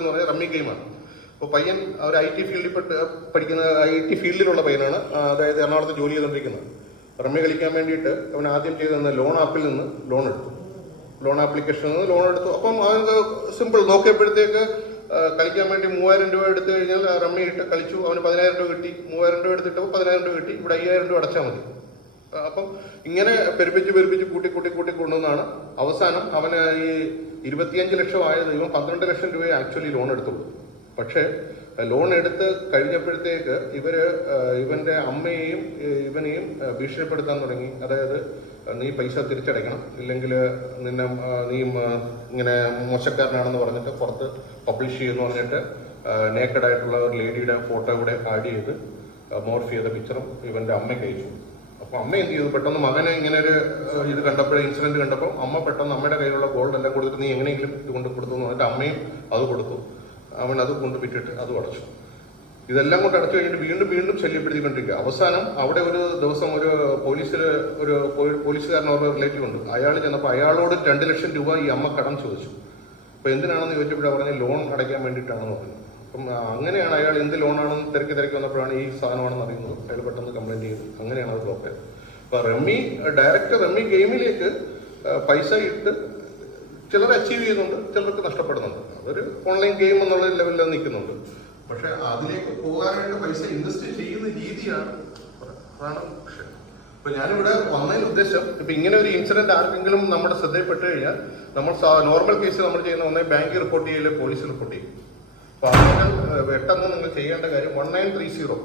എന്ന് പറഞ്ഞാൽ റമ്മി ഗെയിമാണ്. അപ്പോൾ പയ്യൻ ഒരു IT ഫീൽഡിൽ പഠിക്കുന്ന IT ഫീൽഡിലുള്ള പയ്യനാണ്. അതായത് എറണാകുളത്ത് ജോലി ചെയ്തുകൊണ്ടിരിക്കുന്നത്. റമ്മി കളിക്കാൻ വേണ്ടിയിട്ട് അവൻ ആദ്യം ചെയ്തെന്ന് ലോൺ ആപ്പിൽ നിന്ന് ലോൺ എടുത്തു. ലോൺ ആപ്ലിക്കേഷനിൽ നിന്ന് ലോൺ എടുത്തു. അപ്പം അത് സിമ്പിൾ നോക്കിയപ്പോഴത്തേക്ക് കളിക്കാൻ വേണ്ടി 3000 രൂപ എടുത്തു കഴിഞ്ഞാൽ റമ്മി ഇട്ട് കളിച്ചു. അവന് 10000 രൂപ കിട്ടി. 3000 രൂപ എടുത്തിട്ടപ്പോൾ 10000 രൂപ കിട്ടി. ഇവിടെ 5000 രൂപ അടച്ചാൽ മതി. അപ്പം ഇങ്ങനെ പെരുപ്പിച്ച് കൂട്ടി കൊണ്ടുവന്നാണ് അവസാനം അവന് ഈ 25 ലക്ഷം ആയത്. ഇവൻ 12 ലക്ഷം രൂപയെ ആക്ച്വലി ലോൺ എടുത്തുള്ളൂ. പക്ഷേ ലോൺ എടുത്ത് കഴിഞ്ഞപ്പോഴത്തേക്ക് ഇവന്റെ അമ്മയെയും ഇവനെയും ഭീഷണിപ്പെടുത്താൻ തുടങ്ങി. അതായത് നീ പൈസ തിരിച്ചടയ്ക്കണം, ഇല്ലെങ്കിൽ നീ ഇങ്ങനെ മോശക്കാരനാണെന്ന് പറഞ്ഞിട്ട് പുറത്ത് പബ്ലിഷ് ചെയ്യുമെന്ന് പറഞ്ഞിട്ട് നേക്കഡായിട്ടുള്ള ഒരു ലേഡിയുടെ ഫോട്ടോ കൂടെ ആഡ് ചെയ്ത് മോർഫ് ചെയ്ത പിക്ചറും ഇവന്റെ അമ്മയ്ക്ക് അയച്ചു. അപ്പൊ അമ്മ എന്ത് ചെയ്തു, പെട്ടെന്ന് മകനെ ഇങ്ങനെ ഒരു ഇത് കണ്ടപ്പോൾ, ഇൻസിഡന്റ് കണ്ടപ്പോൾ അമ്മ പെട്ടെന്ന് അമ്മയുടെ കയ്യിലുള്ള ഗോൾഡ് എല്ലാം കൊടുത്തിട്ട് നീ എങ്ങനെയെങ്കിലും ഇത് കൊണ്ട് കൊടുത്തു എന്ന് പറഞ്ഞിട്ട് അമ്മയും അത് കൊടുത്തു. അവൻ അത് കൊണ്ട് വിറ്റിട്ട് അത് അടച്ചു. ഇതെല്ലാം കൊണ്ട് അടച്ചു കഴിഞ്ഞിട്ട് വീണ്ടും ശല്യപ്പെടുത്തിക്കൊണ്ടിരിക്കുക. അവസാനം അവിടെ ഒരു ദിവസം ഒരു പോലീസുകാരൻ അവരുടെ റിലേറ്റീവ് ഉണ്ട്. അയാൾ ചെന്നപ്പോൾ അയാളോട് 2 ലക്ഷം രൂപ ഈ അമ്മ കടം ചോദിച്ചു. അപ്പൊ എന്തിനാണെന്ന് ചോദിച്ചപ്പോൾ പറഞ്ഞ ലോൺ അടയ്ക്കാൻ വേണ്ടിയിട്ടാണെന്ന് പറഞ്ഞു. അപ്പം അങ്ങനെയാണ് അയാൾ എന്ത് ലോണാണെന്ന് തിരക്കി വന്നപ്പോഴാണ് ഈ സാധനമാണെന്ന് അറിയുന്നത്. അയാൾ പെട്ടെന്ന് കംപ്ലൈന്റ് ചെയ്തു. അങ്ങനെയാണ് അത് ബ്ലോക്ക് ചെയ്തത്. അപ്പൊ റമ്മി ഗെയിമിലേക്ക് പൈസ ഇട്ട് ചിലർ അച്ചീവ് ചെയ്യുന്നുണ്ട്, ചിലർക്ക് നഷ്ടപ്പെടുന്നുണ്ട്. അതൊരു ഓൺലൈൻ ഗെയിം എന്നുള്ള ലെവലിൽ നിൽക്കുന്നുണ്ട്. പക്ഷെ അതിലേക്ക് പോകാനായിട്ട് പൈസ ഇൻവെസ്റ്റ് ചെയ്യുന്ന രീതിയാണ് അതാണ് പക്ഷെ. ഇപ്പൊ ഞാനിവിടെ വന്നതിന് ഉദ്ദേശം, ഇപ്പൊ ഇങ്ങനെ ഒരു ഇൻസിഡന്റ് ആർക്കെങ്കിലും നമ്മുടെ ശ്രദ്ധയിൽപ്പെട്ട് കഴിഞ്ഞാൽ നമ്മൾ നോർമൽ കേസ് നമ്മൾ ചെയ്യുന്ന ഒന്നേ ബാങ്കിൽ റിപ്പോർട്ട് ചെയ്യില്ല, പോലീസിൽ റിപ്പോർട്ട് ചെയ്യും. അപ്പൊ അങ്ങനെ പെട്ടെന്ന് നിങ്ങൾ ചെയ്യേണ്ട കാര്യം 1930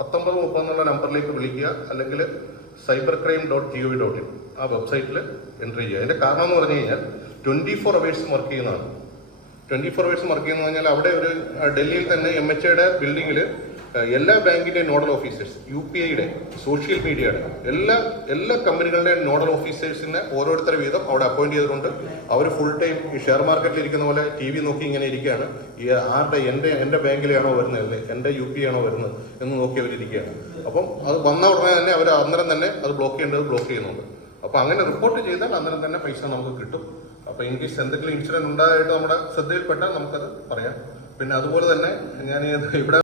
1930 എന്നുള്ള നമ്പറിലേക്ക് വിളിക്കുക, അല്ലെങ്കിൽ cybercrime.gov.in ആ വെബ്സൈറ്റിൽ എൻട്രി ചെയ്യുക. അതിന്റെ കാരണം എന്ന് പറഞ്ഞു കഴിഞ്ഞാൽ 24 hours വർക്ക് ചെയ്യുന്നതാണ്. 24 hours വർക്ക് ചെയ്യുന്ന പറഞ്ഞാൽ അവിടെ ഒരു ഡൽഹിയിൽ തന്നെ MHAയുടെ ബിൽഡിങ്ങിൽ എല്ലാ ബാങ്കിന്റെ നോഡൽ ഓഫീസേഴ്സ്, UPIയുടെ, സോഷ്യൽ മീഡിയയുടെ എല്ലാ കമ്പനികളുടെയും നോഡൽ ഓഫീസേഴ്സിനെ ഓരോരുത്തരെ വീതം അവിടെ അപ്പോയിന്റ് ചെയ്തിട്ടുണ്ട്. അവർ ഫുൾ ടൈം ഈ ഷെയർ മാർക്കറ്റിൽ ഇരിക്കുന്ന പോലെ TV നോക്കി ഇങ്ങനെ ഇരിക്കുകയാണ്. ഈ ആരുടെ എന്റെ ബാങ്കിലാണോ വരുന്നത്, അല്ലേ എന്റെ UPI ആണോ വരുന്നത് എന്ന് നോക്കി അവരിയ്ക്കുകയാണ്. അപ്പം അത് വന്ന ഉടനെ തന്നെ അവർ അന്നേരം തന്നെ അത് ബ്ലോക്ക് ചെയ്യുന്നുണ്ട്. അപ്പൊ അങ്ങനെ റിപ്പോർട്ട് ചെയ്താൽ അന്നേരം തന്നെ പൈസ നമുക്ക് കിട്ടും. അപ്പൊ ഇൻ കേസ് എന്തെങ്കിലും ഇൻസിഡന്റ് ഉണ്ടായിട്ട് നമ്മുടെ ശ്രദ്ധയിൽപ്പെട്ടാൽ നമുക്കത് പറയാം. പിന്നെ അതുപോലെ തന്നെ ഞാൻ ഇവിടെ